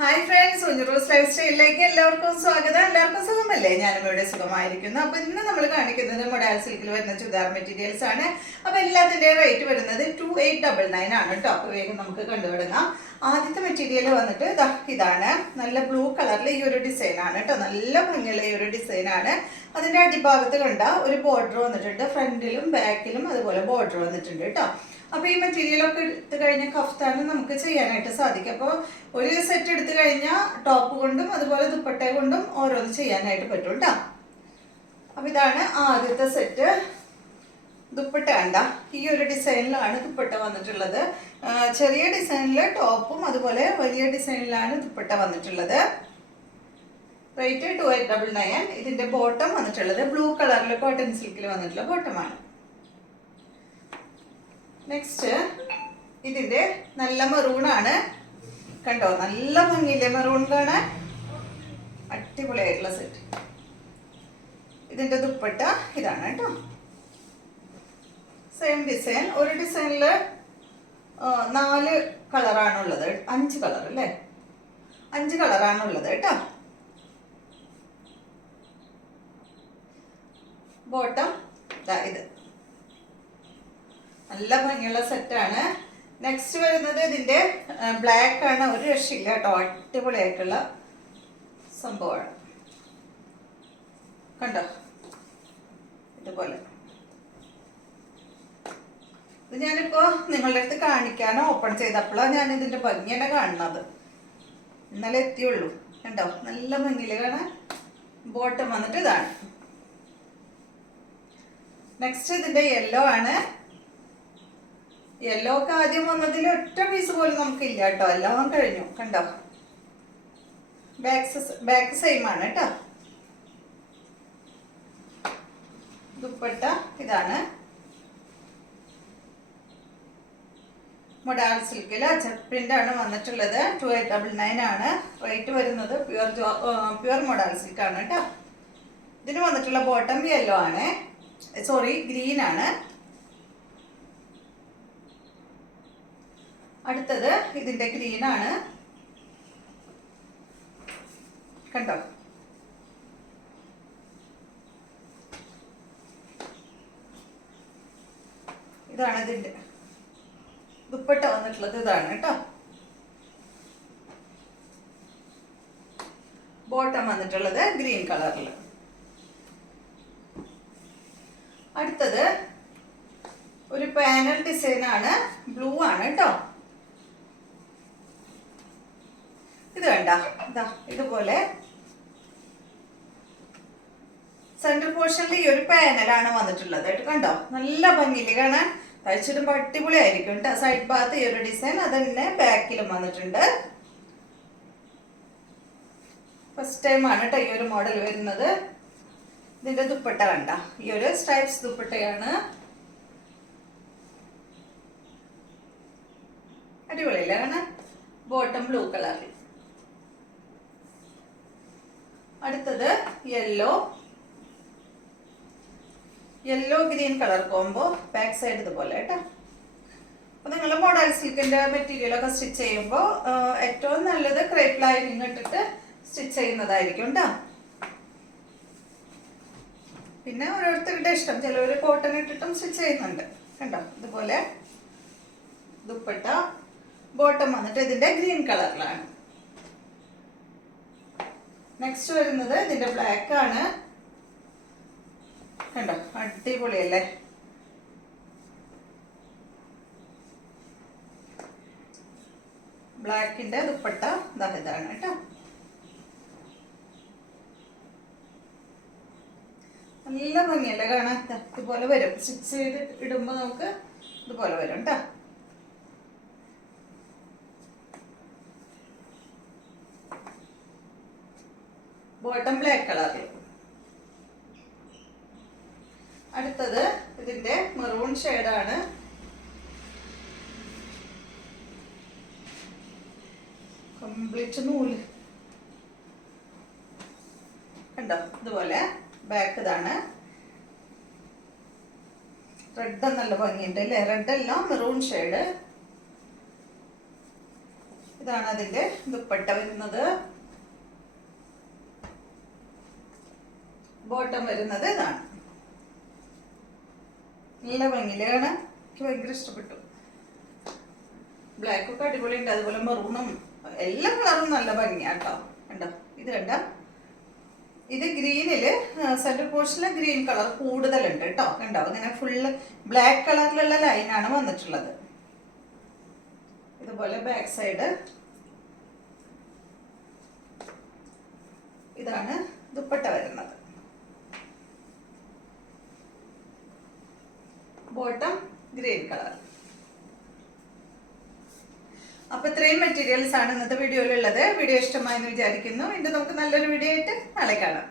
Hi friends, ഉഞ്ഞുറൂസ് life സ്റ്റൈലിലേക്ക് എല്ലാവർക്കും സ്വാഗതം. എല്ലാവർക്കും സുഖമല്ലേ? ഞാനും ഇവിടെ സുഖമായിരിക്കുന്നു. അപ്പൊ ഇന്ന് നമ്മൾ കാണിക്കുന്നത് മൊഡാൽ സിൽക്കിൽ വരുന്ന ചുരിദാർ മെറ്റീരിയൽസ് ആണ്. അപ്പൊ എല്ലാത്തിന്റെ റേറ്റ് വരുന്നത് 2899 ആണ് കേട്ടോ. അപ്പൊ വേഗം നമുക്ക് കണ്ടുപിടുങ്ങാം. ആദ്യത്തെ മെറ്റീരിയൽ വന്നിട്ട് ഇതാണ്. നല്ല ബ്ലൂ കളറിൽ ഈ ഒരു ഡിസൈൻ ആണ് കേട്ടോ. നല്ല ഭംഗിയുള്ള ഈ ഒരു ഡിസൈൻ ആണ്. അതിന്റെ അടിഭാഗത്ത് കണ്ട ഒരു ബോർഡർ വന്നിട്ടുണ്ട്. ഫ്രണ്ടിലും ബാക്കിലും അതുപോലെ ബോർഡർ വന്നിട്ടുണ്ട് കേട്ടോ. അപ്പൊ ഈ മെറ്റീരിയൽ ഒക്കെ എടുത്തു കഴിഞ്ഞാൽ കഫ്താനും നമുക്ക് ചെയ്യാനായിട്ട് സാധിക്കും. അപ്പോൾ ഒരു സെറ്റ് എടുത്തു കഴിഞ്ഞാൽ ടോപ്പ് കൊണ്ടും അതുപോലെ ദുപ്പട്ട കൊണ്ടും ഓരോന്ന് ചെയ്യാനായിട്ട് പറ്റും കേട്ടോ. അപ്പൊ ഇതാണ് ആദ്യത്തെ സെറ്റ്. ദുപ്പട്ട കണ്ട ഈ ഒരു ഡിസൈനിലാണ് ദുപ്പട്ട വന്നിട്ടുള്ളത്. ചെറിയ ഡിസൈനില് ടോപ്പും അതുപോലെ വലിയ ഡിസൈനിലാണ് ദുപ്പട്ട വന്നിട്ടുള്ളത്. റേറ്റ് 2899. ഇതിന്റെ ബോട്ടം വന്നിട്ടുള്ളത് ബ്ലൂ കളറിൽ കോട്ടൺ സിൽക്കിൽ വന്നിട്ടുള്ള ബോട്ടമാണ്. നെക്സ്റ്റ് ഇതിന്റെ നല്ല മെറൂൺ ആണ് കണ്ടോ. നല്ല ഭംഗിയില്ലേ മെറൂൺ കാണാൻ? അടിപൊളിയായിട്ടുള്ള സെറ്റ്. ഇതിന്റെ ദുപ്പട്ട ഇതാണ് കേട്ടോ. Same design. ഒരു ഡിസൈനില് 4 കളറാണുള്ളത്. 5 കളർ അല്ലേ? 5 കളറാണുള്ളത് കേട്ടോ. ബോട്ടം ഇത് നല്ല ഭംഗിയുള്ള സെറ്റാണ്. നെക്സ്റ്റ് വരുന്നത് ഇതിന്റെ ബ്ലാക്ക് ആണ്. ഒരു രക്ഷയില്ല കേട്ടോ. അടിപൊളിയായിട്ടുള്ള സംഭവമാണ് കണ്ടോ. ഇതുപോലെ ഇത് ഞാനിപ്പോ നിങ്ങളുടെ അടുത്ത് കാണിക്കാനോ ഓപ്പൺ ചെയ്തപ്പോഴാണ് ഞാൻ ഇതിന്റെ ഭംഗി തന്നെ കാണുന്നത്. ഇന്നലെ എത്തിയുള്ളൂ കണ്ടോ. നല്ല ഭംഗിയില് കാണാൻ. ബോട്ടം വന്നിട്ട് ഇതാണ്. നെക്സ്റ്റ് ഇതിന്റെ യെല്ലോ ആണ്. യെല്ലോ ഒക്കെ ആദ്യം വന്നതിൽ ഒറ്റ പീസ് പോലും നമുക്കില്ല കേട്ടോ. എല്ലാം കഴിഞ്ഞു കണ്ടോ. ബാക്ക് സെയിം ആണ് കേട്ടോ. ദുപ്പട്ട ഇതാണ്. മൊഡാൽ സിൽക്കിൽ അജക് പ്രിന്റ് ആണ് വന്നിട്ടുള്ളത്. 2899 ആണ് റേറ്റ് വരുന്നത്. പ്യുവർ മൊഡാൽ സിൽക്ക് ആണ് കേട്ടോ. ഇതിന് വന്നിട്ടുള്ള ബോട്ടം യെല്ലോ ആണ്, സോറി ഗ്രീൻ ആണ്. അടുത്തത് ഇതിന്റെ ഗ്രീൻ ആണ് കണ്ടോ. ഇതാണ് ഇതിന്റെ ദുപ്പട്ട വന്നിട്ടുള്ളത്. ഇതാണ് കേട്ടോ. ബോട്ടം വന്നിട്ടുള്ളത് ഗ്രീൻ കളറിൽ. അടുത്തത് ഒരു പാനൽ ഡിസൈൻ ആണ്. ബ്ലൂ ആണ് കേട്ടോ. ഇത് വേണ്ട ഇതാ ഇതുപോലെ സെന്റർ പോർഷനിൽ ഈ ഒരു പാനലാണ് വന്നിട്ടുള്ളത് കണ്ടോ. നല്ല ഭംഗിയില് കാണാൻ. തയ്ച്ചിടുമ്പോ അടിപൊളിയായിരിക്കും കേട്ടോ. സൈഡ് ഭാഗത്ത് ഈ ഒരു ഡിസൈൻ അതന്നെ ബാക്കിലും വന്നിട്ടുണ്ട്. ഫസ്റ്റ് ടൈം ആണ് കേട്ടോ ഈ ഒരു മോഡൽ വരുന്നത്. ഇതിന്റെ ദുപ്പട്ട കണ്ട ഈ ഒരു സ്ട്രൈപ്സ് ദുപ്പട്ടയാണ്. അടിപൊളിയല്ലേ കാണാൻ. ബോട്ടം ബ്ലൂ കളറിൽ. അടുത്തത് yellow green colour combo. Back side ഇതുപോലെ കേട്ടോ. അപ്പൊ നിങ്ങൾ മോഡൽ സിൽക്കിന്റെ മെറ്റീരിയൽ ഒക്കെ സ്റ്റിച്ച് ചെയ്യുമ്പോൾ ഏറ്റവും നല്ലത് ക്രേപ്പ് ലൈനിങ് ഇട്ടിട്ട് സ്റ്റിച്ച് ചെയ്യുന്നതായിരിക്കും കേട്ടോ. പിന്നെ ഓരോരുത്തരുടെ ഇഷ്ടം. ചിലവർ കോട്ടൺ ഇട്ടിട്ടും സ്റ്റിച്ച് ചെയ്യുന്നുണ്ട് കണ്ടോ. ഇതുപോലെ ദുപ്പട്ട. ബോട്ടം വന്നിട്ട് ഇതിന്റെ ഗ്രീൻ കളറിലാണ്. നെക്സ്റ്റ് വരുന്നത് ഇതിന്റെ ബ്ലാക്ക് ആണ് കണ്ടോ. അടിപൊളിയല്ലേ. ബ്ലാക്കിന്റെ ദുപ്പട്ട ഇതാണ് കേട്ടോ. നല്ല ഭംഗിയല്ലേ കാണാൻ. ഇതുപോലെ വരും. സ്റ്റിച്ച് ചെയ്ത് ഇടുമ്പോ നമുക്ക് ഇതുപോലെ വരും കേട്ടോ. ബോട്ടം ബ്ലാക്ക് കളറിൽ. അടുത്തത് ഇതിന്റെ മെറൂൺ ഷെയ്ഡാണ്. കംപ്ലീറ്റ് നൂല് കണ്ടോ. ഇതുപോലെ ബാക്ക് ഇതാണ്. റെഡ് നല്ല ഭംഗിയുണ്ട് അല്ലേ. റെഡ് അല്ല മെറൂൺ ഷെയ്ഡ്. ഇതാണ് അതിന്റെ ദുപ്പട്ട വരുന്നത്. ബോട്ടം വരുന്നത് ഇതാണ്. നല്ല ഭംഗിയിലാണ്, എനിക്ക് ഭയങ്കര ഇഷ്ടപ്പെട്ടു. ബ്ലാക്ക് ഒക്കെ അടിപൊളിയുണ്ട്, അതുപോലെ മെറൂണും എല്ലാ കളറും നല്ല ഭംഗിയാട്ടോ. കണ്ടോ, ഇത് കണ്ട, ഇത് ഗ്രീനില് സെന്റർ പോർഷനില് ഗ്രീൻ കളർ കൂടുതലുണ്ട് കേട്ടോ. കണ്ടോ, ഇങ്ങനെ ഫുള്ള് ബ്ലാക്ക് കളറിലുള്ള ലൈനാണ് വന്നിട്ടുള്ളത്. ഇതുപോലെ ബാക്ക് സൈഡ് ഇതാണ് ദുപ്പട്ട വരുന്നത്. Bottom green colour. അപ്പൊ ഇത്രയും മെറ്റീരിയൽസ് ആണ് ഇന്നത്തെ വീഡിയോയിലുള്ളത്. വീഡിയോ ഇഷ്ടമായെന്ന് വിചാരിക്കുന്നു. വീണ്ടും നമുക്ക് നല്ലൊരു വീഡിയോ ആയിട്ട് നാളെ കാണാം.